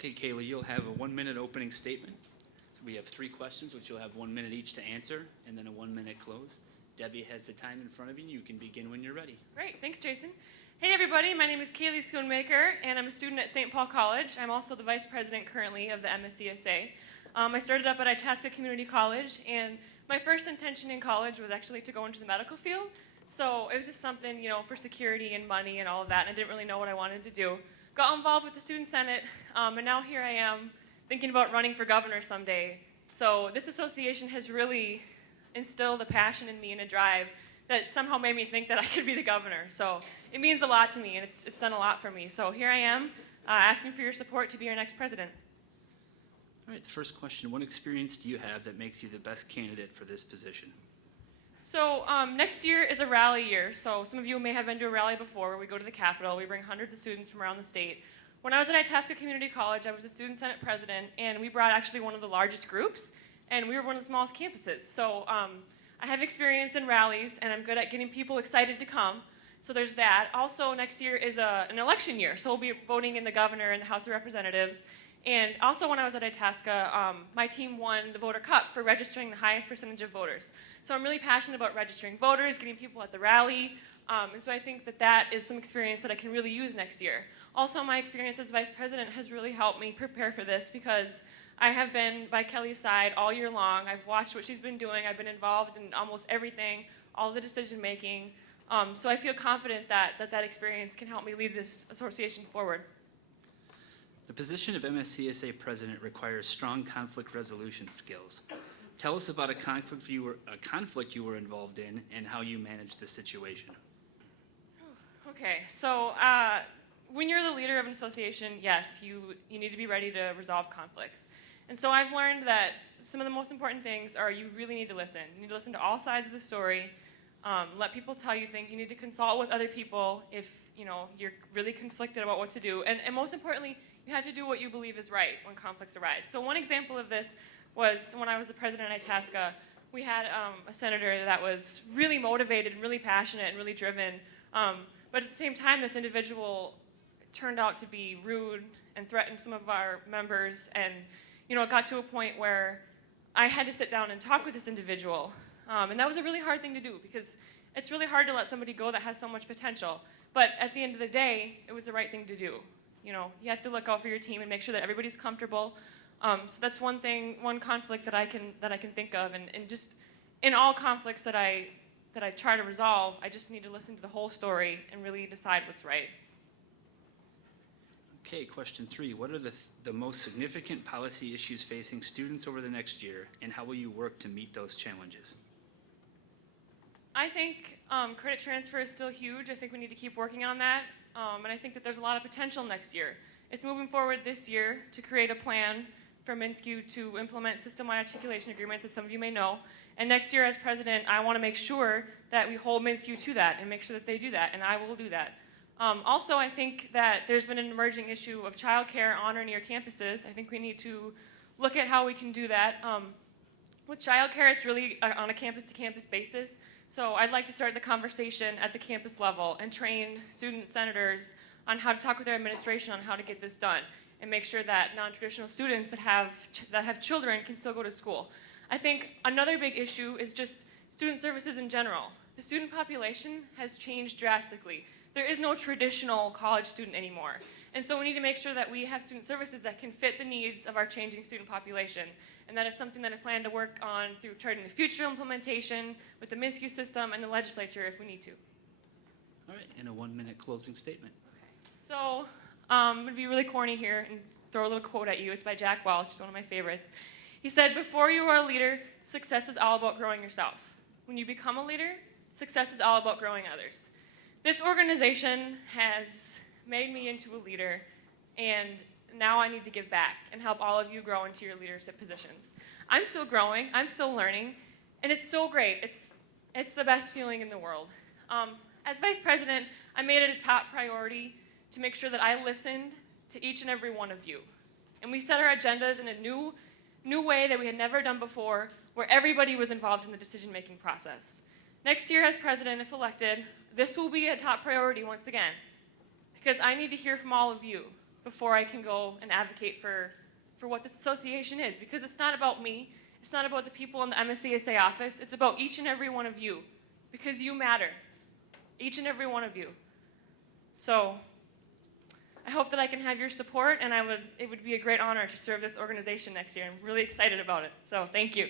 Okay, Kayley, you'll have a 1-minute opening statement. So we have 3 questions, which you'll have 1 minute each to answer, and then a 1-minute close. Debbie has the time in front of you. You can begin when you're ready. Great, thanks, Jason. Hey, everybody, my name is Kayley Schoonmaker, and I'm a student at St. Paul College. I'm also the vice president currently of the MSCSA. I started up at Itasca Community College, and my first intention in college was actually to go into the medical field. So it was just something, for security and money and all of that, and I didn't really know what I wanted to do. Got involved with the Student Senate, and now here I am thinking about running for governor someday. So this association has really instilled a passion in me and a drive that somehow made me think that I could be the governor. So it means a lot to me, and it's done a lot for me. So here I am, asking for your support to be our next president. All right, the first question, what experience do you have that makes you the best candidate for this position? So next year is a rally year. So some of you may have been to a rally before where we go to the Capitol. We bring hundreds of students from around the state. When I was at Itasca Community College, I was a Student Senate President, and we brought actually one of the largest groups, and we were one of the smallest campuses. So I have experience in rallies, and I'm good at getting people excited to come. So there's that. Also, next year is an election year, so we'll be voting in the governor and the House of Representatives. And also when I was at Itasca, my team won the Voter Cup for registering the highest percentage of voters. So I'm really passionate about registering voters, getting people at the rally, and so I think that is some experience that I can really use next year. Also, my experience as vice president has really helped me prepare for this because I have been by Kelly's side all year long. I've watched what she's been doing. I've been involved in almost everything, all the decision making. So I feel confident that experience can help me lead this association forward. The position of MSCSA President requires strong conflict resolution skills. Tell us about a conflict you were involved in and how you managed the situation. Okay, so when you're the leader of an association, yes, you need to be ready to resolve conflicts. And so I've learned that some of the most important things are you really need to listen. You need to listen to all sides of the story. Let people tell you things. You need to consult with other people if you're really conflicted about what to do. And most importantly, you have to do what you believe is right when conflicts arise. So one example of this was when I was the president at Itasca. We had a senator that was really motivated and really passionate and really driven. But at the same time, this individual turned out to be rude and threatened some of our members. And it got to a point where I had to sit down and talk with this individual. And that was a really hard thing to do because it's really hard to let somebody go that has so much potential. But at the end of the day, it was the right thing to do. You have to look out for your team and make sure that everybody's comfortable. So that's one conflict that I can think of. And just in all conflicts that I try to resolve, I just need to listen to the whole story and really decide what's right. Okay, question 3. What are the most significant policy issues facing students over the next year, and how will you work to meet those challenges? I think credit transfer is still huge. I think we need to keep working on that. And I think that there's a lot of potential next year. It's moving forward this year to create a plan for MSCU to implement system-wide articulation agreements, as some of you may know. And next year as president, I want to make sure that we hold MSCU to that and make sure that they do that, and I will do that. Also, I think that there's been an emerging issue of childcare on or near campuses. I think we need to look at how we can do that. With childcare, it's really on a campus-to-campus basis. So I'd like to start the conversation at the campus level and train student senators on how to talk with their administration on how to get this done and make sure that non-traditional students that have children can still go to school. I think another big issue is just student services in general. The student population has changed drastically. There is no traditional college student anymore. And so we need to make sure that we have student services that can fit the needs of our changing student population. And that is something that I plan to work on through charting the future implementation with the MSCU system and the legislature if we need to. All right, and a 1-minute closing statement. Okay. So I'm going to be really corny here and throw a little quote at you. It's by Jack Welch. It's one of my favorites. He said, "Before you are a leader, success is all about growing yourself. When you become a leader, success is all about growing others." This organization has made me into a leader, and now I need to give back and help all of you grow into your leadership positions. I'm still growing, I'm still learning, and it's so great. It's the best feeling in the world. As vice president, I made it a top priority to make sure that I listened to each and every one of you. And we set our agendas in a new way that we had never done before, where everybody was involved in the decision-making process. Next year as president, if elected, this will be a top priority once again, because I need to hear from all of you. before I can go and advocate for what this association is. Because it's not about me. It's not about the people in the MSCSA office. It's about each and every one of you. Because you matter. Each and every one of you. So I hope that I can have your support, and it would be a great honor to serve this organization next year. I'm really excited about it. So thank you.